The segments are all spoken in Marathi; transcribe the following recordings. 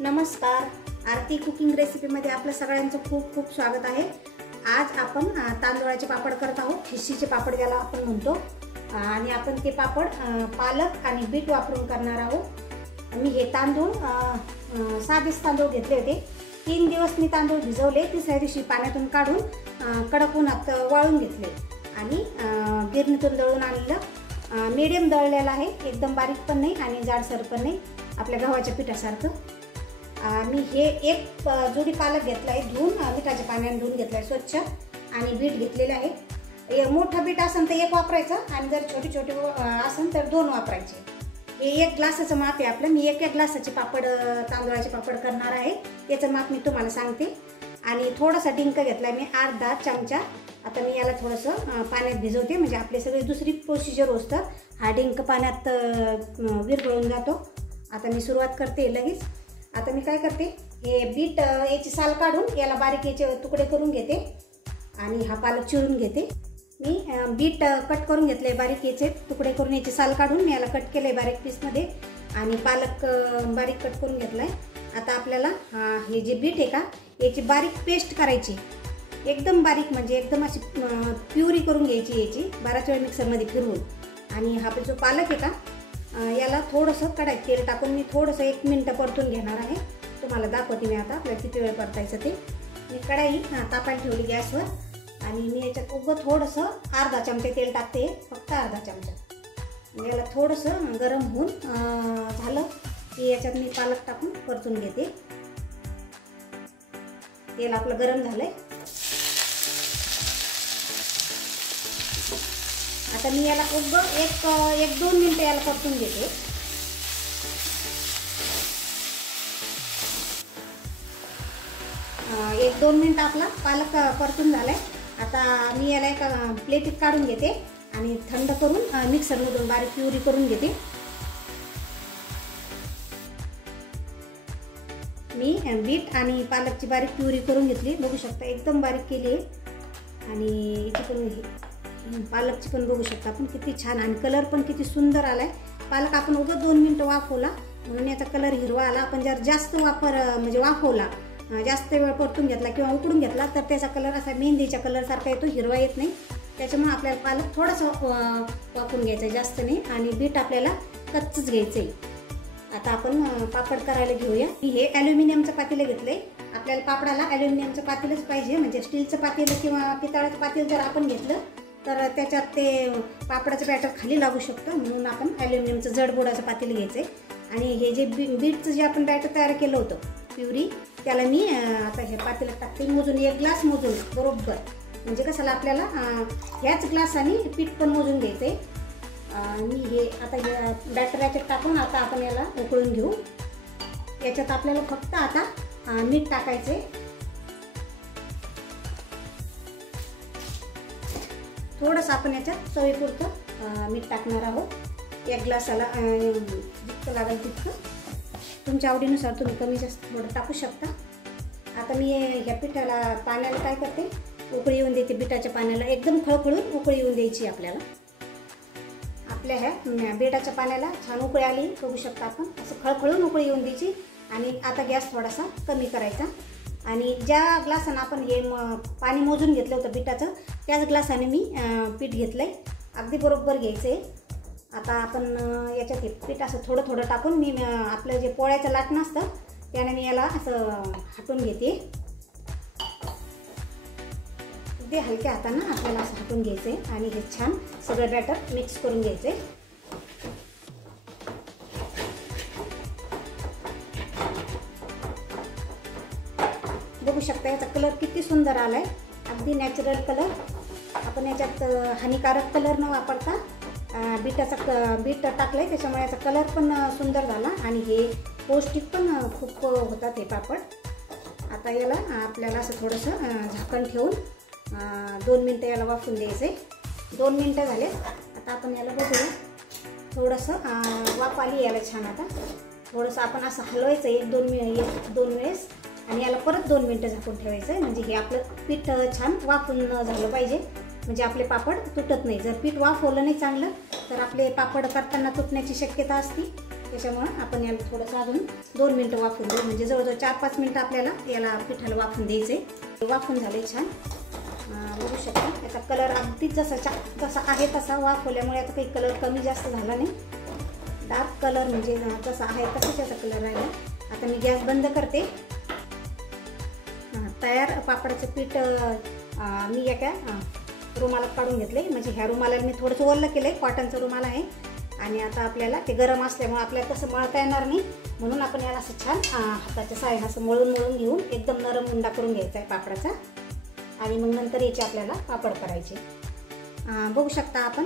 नमस्कार, आरती कुकिंग रेसिपीमध्ये आपलं सगळ्यांचं खूप खूप स्वागत आहे। आज आपण तांदूळाचे पापड करत आहोत। खिशीचे पापड ज्याला आपण म्हणतो आणि आपण ते पापड पालक आणि बीट वापरून करणार आहोत। मी हे तांदूळ साधेच तांदूळ घेतले होते। 3 दिवस मी तांदूळ भिजवले, तिसऱ्या दिवशी पाण्यातून काढून कडक उन्हात वाळून घेतले आणि गिरणीतून दळून आणलं। मीडियम दळलेला आहे, एकदम बारीक पण नाही आणि जाडसर पण नाही, आपल्या गव्हाच्या पिठासारखं। मी हे एक जोडी पालक घेतलाय, धुवून मिठाच्या पाण्याने धुवून घेतलाय स्वच्छ, आणि बीट घेतलेले आहे। मोठा बीट असेल तर एक वापरायचा आणि जर छोटे छोटे असेल तर 2 वापरायचे। हे 1 ग्लासाचं माप आहे आपलं। मी 1 ग्लासाचे पापड तांदूळाचे पापड करणार आहे, त्याचं माप मी तुम्हाला सांगते। आणि थोडासा डिंक घेतलाय मी, अर्धा चमचा। आता मी याला थोडंसं पाण्यात भिजवते, म्हणजे आपले सगळे दुसरी प्रोसिजर होतं, हा डिंक पाण्यात विरघळून जातो। आता मी सुरुवात करते लगेच। आता मी काय करते, हे बीट याची साल काढून याला बारीक याचे तुकडे करून घेते आणि हा पालक चिरून घेते। मी बीट कट करून घेतले, बारीक याचे तुकडे करून याची साल काढून मी याला कट केले बारीक पीसमध्ये, आणि पालक बारीक कट करून घेतलाय। आता आपल्याला हे जे बीट आहे का, याची बारीक पेस्ट करायची, एकदम बारीक, म्हणजे एकदम अशी प्युरी करून घ्यायची याची, बराच वेळ मिक्सरमध्ये फिरवून। आणि हा जो पालक आहे का, याला थोडंसं कढईत तेल टाकून मी थोडंसं 1 मिनिट परतून घेणार आहे। तुम्हाला दाखवते मी आता आपल्याला किती वेळ परतायचं ते। मी कढई तापायला ठेवली गॅसवर, आणि मी याच्यात उगं थोडंसं अर्धा चमचा तेल टाकते, फक्त अर्धा चमचा। याला थोडंसं गरम होऊन झालं की याच्यात मी पालक टाकून परतून घेते। तेल आपलं गरम झालंय। आता मी याला उगं 1-2 मिनिटं याला परतून घेते। एक 2 मिनिट आपला पालक परतून झालाय। आता मी याला एका प्लेटीत काढून घेते आणि थंड करून मिक्सरमधून बारीक प्युरी करून घेते। मी बीट आणि पालकची बारीक प्युरी करून घेतली, बघू शकता एकदम बारीक केली आहे। आणि याची पण पालकची पण बघू शकता आपण किती छान, आणि कलर पण किती सुंदर आलाय। पालक आपण उगाच 2 मिनिटं वाफवला म्हणून याचा कलर हिरवा आला। आपण जर जास्त म्हणजे वाफवला, जास्त वेळ परतून घेतला किंवा उकडून घेतला तर त्याचा कलर असा मेहंदीच्या कलर सारखा येतो, हिरवा येत नाही। त्याच्यामुळे आपल्याला पालक थोडासा वाफवून घ्यायचा, जास्त नाही, आणि बीट आपल्याला कच्चच घ्यायचंय। आता आपण पापड करायला घेऊया। मी हे ॲल्युमिनियमचं पातेलं घेतलंय। आपल्याला पापडाला ॲल्युमिनियमचं पातेलच पाहिजे, म्हणजे स्टीलचं पातेलं किंवा पितळाचं पातेलं जर आपण घेतलं तर त्याच्यात ते पापडाचं बॅटर खाली लागू शकतं, म्हणून आपण ॲल्युमिनियमचं जडबोडाचं पातेलं घ्यायचंय। आणि हे जे बीटचं जे आपण बॅटर तयार केलं होतं प्युरी, त्याला मी आता हे पातेलं टाकते, मोजून 1 ग्लास मोजून बरोबर, म्हणजे कसं आपल्याला ह्याच ग्लासाने पीठ पण मोजून घ्यायचंय। मी हे आता हे बॅटर याच्यात टाकून आता आपण याला उकळून घेऊ। याच्यात आपल्याला फक्त आता मीठ टाकायचंय, थोडंसं आपण याच्यात चवीपुरतं मीठ टाकणार आहोत। 1 ग्लासाला जितकं लागेल तितकं, तुमच्या आवडीनुसार तुम्ही कमी जास्त थोडं टाकू शकता। आता मी ह्या पिठाला पाण्याला काय करते, उकळी येऊन देते। बिटाच्या पाण्याला एकदम खळखळून उकळी येऊन द्यायची आपल्याला। आपल्या ह्या बिटाच्या पाण्याला छान उकळी आली, बघू शकता आपण, असं खळखळून उकळी येऊन द्यायची। आणि आता गॅस थोडासा कमी करायचा, आणि ज्या ग्लासानं आपण हे पाणी मोजून घेतलं होतं बिटाचं, त्याच ग्लासाने मी पीठ घेतलंय, अगदी बरोबर घ्यायचंय। आता आपण याच्यात हे पीठ असं थोडं थोडं टाकून मी आपलं जे पोळ्याचं लाटणं असतं त्याने मी याला असं हटून घेते। ते हलक्या हातानं आपल्याला असं हटून घ्यायचंय आणि हे छान सगळं बॅटर मिक्स करून घ्यायचंय। बघू शकता याचा कलर किती सुंदर आलाय, अगदी नॅचरल कलर। आपण याच्यात हानिकारक कलर न वापरता बीट टाकलंय, त्याच्यामुळे याचा कलर पण सुंदर झाला, आणि हे पौष्टिक पण खूप होतात हे पापड। आता याला आपल्याला असं थोडंसं झाकण ठेवून 2 मिनिटं याला वाफवून द्यायचंय। 2 मिनिटं झाले। आता आपण याला बघूया, थोडंसं वाफ आली याला छान। आता थोडंसं आपण असं हलवायचं 1-2 वेळेस, आणि याला परत 2 मिनिटं झाकून ठेवायचं, म्हणजे हे आपलं पीठ छान वाफून झालं पाहिजे, म्हणजे आपले पापड तुटत नाही। जर पीठ वाफवलं नाही चांगलं तर आपले पापड करताना तुटण्याची शक्यता असते। त्याच्यामुळे आपण याला थोडंसं अजून 2 मिनिटं वाफवून देऊ. म्हणजे जवळजवळ 4-5 मिनिटं आपल्याला याला पिठाला वाफवून द्यायचे. वाफवून झाले छान. बघू शकता याचा कलर अगदी जसा आहे तसा वाफवल्यामुळे आता काही कलर कमी जास्त झाला नाही. डार्क कलर म्हणजे जसा आहे तसाच याचा कलर राहिला. आता मी गॅस बंद करते. तयार पापडाचं पीठ मी एका रुमालात काढून घेतले. म्हणजे ह्या रुमालाला मी थोडंसं ओलं केलं आहे. कॉटनचा रुमाल आहे. आणि आता आपल्याला ते गरम असल्यामुळे आपल्याला तसं मळता येणार नाही, म्हणून आपण याला असं छान हाताच्या साहाय्याने असं मळून घेऊन एकदम नरम उंडा करून घ्यायचा आहे पापडाचा. आणि मग नंतर याचे आपल्याला पापड करायचे. बघू शकता आपण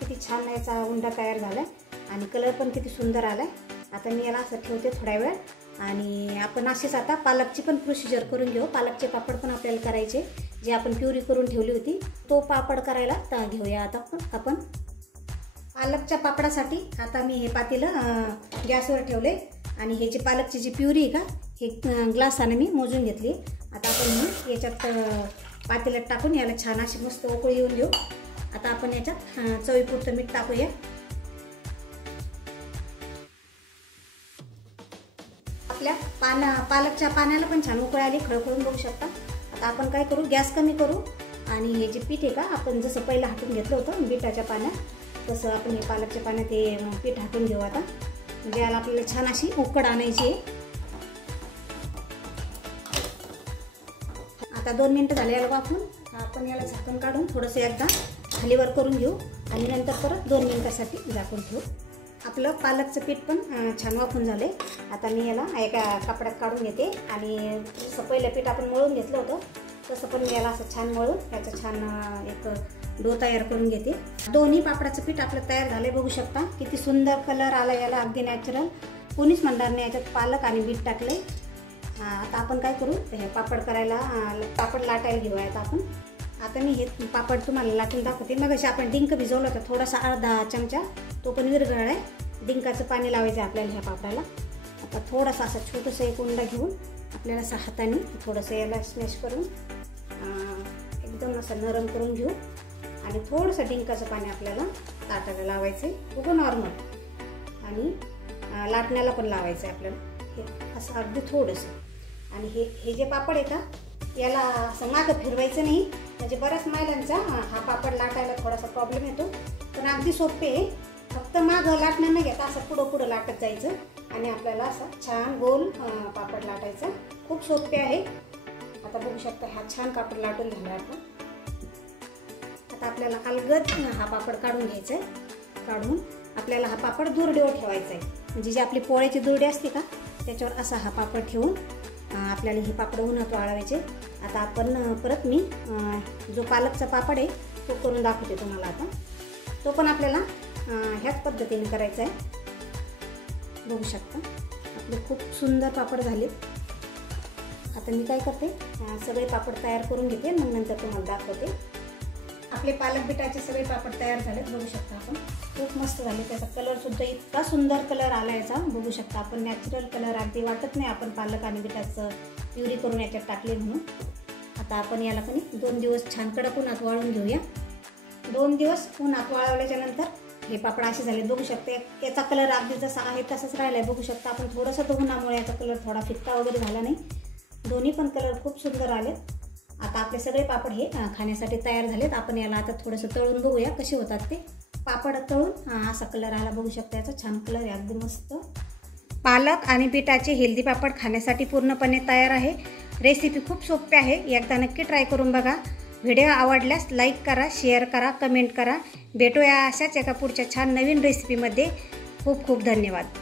किती छान याचा उंडा तयार झाला आहे आणि कलर पण किती सुंदर आला आहे. आता मी याला असं ठेवते थोड्या वेळ. आणि आपण अशीच आता पालकची पण प्रोसिजर करून घेऊ. पालकचे पापड पण आपल्याला करायचे, जे आपण प्युरी करून ठेवली होती तो पापड करायला घेऊया आता आपण. पालकच्या पापडासाठी आता मी हे पातेलं गॅसवर ठेवले आणि हे जे पालकची जी प्युरी आहे का हे ग्लासाने मी मोजून घेतली. आता आपण याच्यात पातेल्यात टाकून याला छान अशी मस्त उकळी येऊन देऊ. आता आपण याच्यात चवीपुरतं मीठ टाकूया. आपल्या पालकच्या पाण्याला पण छान उकळी आली, खळखळून बघू शकता. आता आपण काय करू, गॅस कमी करू आणि हे जे पीठ आहे का आपण जसं पहिलं हाटून घेतलं होतं बिटाच्या पाण्यात, तसं आपण हे पालकच्या पाण्यात ते पीठ हाटून घेऊ. आता म्हणजे याला आपल्याला छान अशी उकड आणायची आहे. आता 2 मिनिटं झाले याला वाफून. आपण याला झाकण काढून थोडंसं एकदा खालीवर करून घेऊ आणि नंतर परत 2 मिनिटासाठी झाकून ठेवू. आपलं पालकचं पीठ पण छान वाफून झाले. आता मी याला एका कपड्यात काढून घेते आणि जसं पहिलं पीठ आपण मळून घेतलं होतं तसं पण मी याला असं छान मळून याचं छान एक डो तयार करून घेते. दोन्ही पापडाचं पीठ आपलं तयार झालंय. बघू शकता किती सुंदर कलर आला याला, अगदी नॅचरल. कोणीच म्हणणार नाही याच्यात पालक आणि बीट टाकले. आता आपण काय करू, हे पापड करायला पापड लाटायला घेऊया. आता मी हे पापड तुम्हाला लाटून दाखवते. मग अशी आपण डिंक भिजवलं होतं थोडासा अर्धा चमचा, तो पण विरघळला आहे. डिंकाचं पाणी लावायचं आहे आपल्याला ह्या पापडाला. आता थोडासा असं छोटंसं एक उंडा घेऊन आपल्याला असं हाताने थोडंसं याला स्मॅश करून एकदम असं नरम करून घेऊ आणि थोडंसं डिंकाचं पाणी आपल्याला ताटाला लावायचं आहे, उगं नॉर्मल. आणि लाटण्याला पण लावायचं आहे आपल्याला हे असं अगदी थोडंसं. आणि हे जे पापड आहे का याला असं मागं फिरवायचं नाही. म्हणजे बऱ्याच महिलांचा हा पापड लाटायला थोडासा प्रॉब्लेम येतो, पण अगदी सोपे आहे. फक्त मागं लाटणं न घेता असं पुढं लाटत जायचं आणि आपल्याला असं छान गोल पापड लाटायचं. खूप सोपे आहे. आता बघू शकता हा छान पापड लाटून झाला. आता आपल्याला अलगद हा पापड काढून घ्यायचा आहे. काढून आपल्याला हा पापड दुरडीवर ठेवायचा आहे. म्हणजे जी आपली पोळ्याची दुरडी असते का त्याच्यावर असा हा पापड ठेवून आपल्याला हे पापड उन्हात वाळवायचे. आता आपण परत मी जो पालकचा पापड आहे तो करून दाखवते तुम्हाला. आता तो पण आपल्याला ह्याच पद्धतीने करायचा आहे. बघू शकता आपले खूप सुंदर पापड झाले. आता मी काय करते, सगळे पापड तयार करून घेते, मग नंतर तुम्हाला दाखवते. आपले पालक बिटाचे सगळे पापड तयार झालेत. बघू शकता आपण खूप मस्त झाले. त्याचा कलर सुद्धा इतका सुंदर कलर आला याचा. बघू शकता आपण नॅचरल कलर, अगदी वाटत नाही आपण पालक आणि बिटाचं प्युरी करून याच्यात टाकले म्हणून. आता आपण याला पण 2 दिवस छान कडक उन्हात वाळून घेऊया. 2 दिवस उन्हात वाळवल्याच्या नंतर हे पापड असे झाले. बघू शकते याचा कलर अगदी जसा आहे तसाच राहिला आहे. बघू शकता आपण थोडंसं उन्हामुळे याचा कलर थोडा फिक्का वगैरे झाला नाही. दोन्ही पण कलर खूप सुंदर आले. आता आपले सगळे पापड हे खाण्यासाठी तयार झालेत. आपण याला आता थोडंसं तळून बघूया कसे होतात ते. पापड तळून असा कलर आला. बघू शकता याचा छान कलर आहे, अगदी मस्त. पालक आणि बीटाचे हेल्दी पापड खाण्यासाठी पूर्णपणे तयार आहे. रेसिपी खूप सोपी आहे. एकदा नक्की ट्राय करून बघा. व्हिडिओ आवडल्यास लाईक करा, शेअर करा, कमेंट करा. भेटूया अशाच एका पुढच्या छान नवीन रेसिपीमध्ये. खूप खूप धन्यवाद.